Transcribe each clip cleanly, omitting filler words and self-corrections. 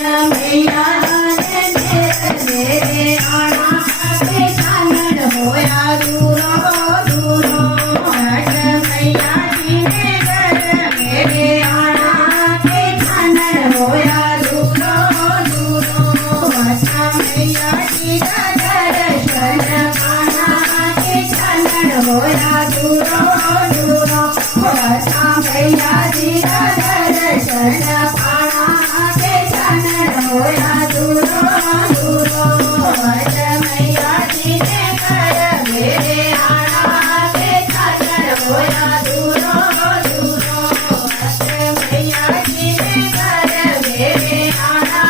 मैया मेरे आना के चानन होया दूरो दूरो मैया जी ने घर मेरे आना के चानन होया दूरो दूरो मैया जी का दर्शन पाना के चानन होया दूरो दूरो मैया जी का दर्शन पाना के चानन होया दूरो दूरो मैया जी ने घर मेरे आना के चानन होया दूरो दूरो मैया जी ने घर मेरे आना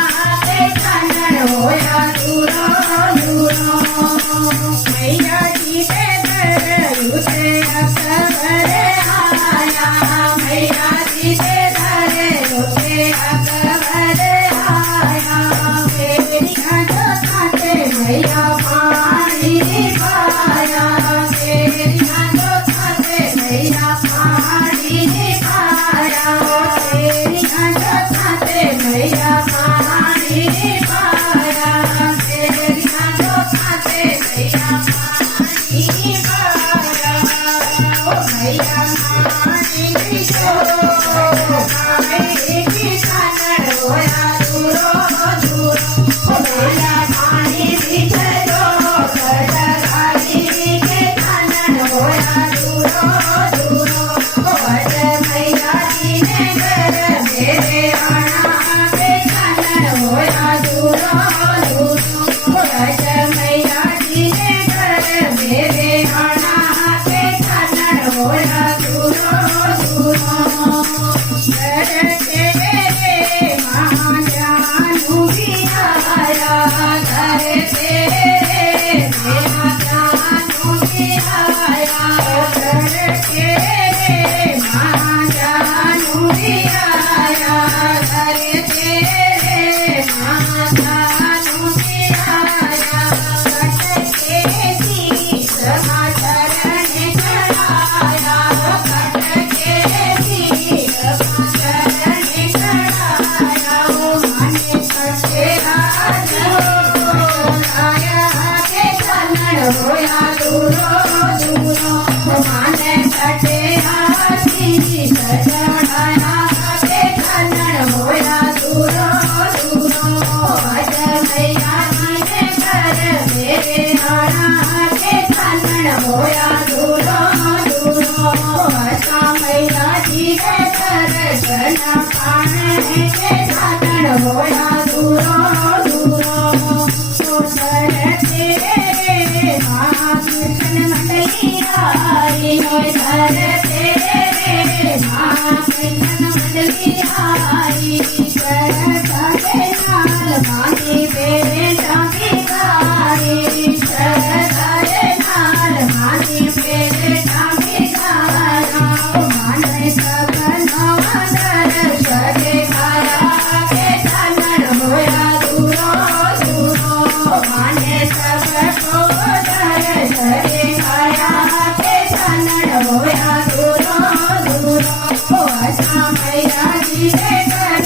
के चानन होया दूरो दूरो मैया जी के घर उसे अकबर आया मैया जी के घर उसे अकबर आया मेरी घाटों खाते मैया पानी पाया मेरी घाटों खाते मैया पानी पाया मेरी घाटों खाते मैया पानी पाया मेरी घाटों खाते मैया पानी पाया ओ मैया पानी जो की चानन होया दूरो दूरो ओ मैया पानी बिछड़ो कटराई के चानन होया दूरो दूरो ओ मैया जी ने घर मेरे आना के चानन होया दूरो दूरो ओ मैया जी ने घर मेरे आना के चानन होया दूरो दूरो तेरे महाजानु भी आया घर तेरे महाजानु भी आया घर तेरे महाजानु भी आया घर तेरे महाजानु भी आया कटके शीश चरण चढ़ाया कटके शीश चरण चढ़ाया माने कटे आया के चानन होया दूरो दूरो माने कटे शीश चढ़ाया के चानन होया दूरो दूरो मैया जी ने घर मेरे आना के चानन होया दूरो दूरो मैया जी के दर्शन पाने के चानन होया दूरो दूरो तेरे महाकृष्ण मंडली आई धर तेरे महाकृष्ण मंडली आई सारे नाल मानी बेटा भिखारी सारे नाल मानी बेटा भिखारा माने सब नवदर सगे खाया के चानन होया दूरो दूरो माने सब को दर सगे खाया के चानन होया दूरो दूरो मैया जी के घर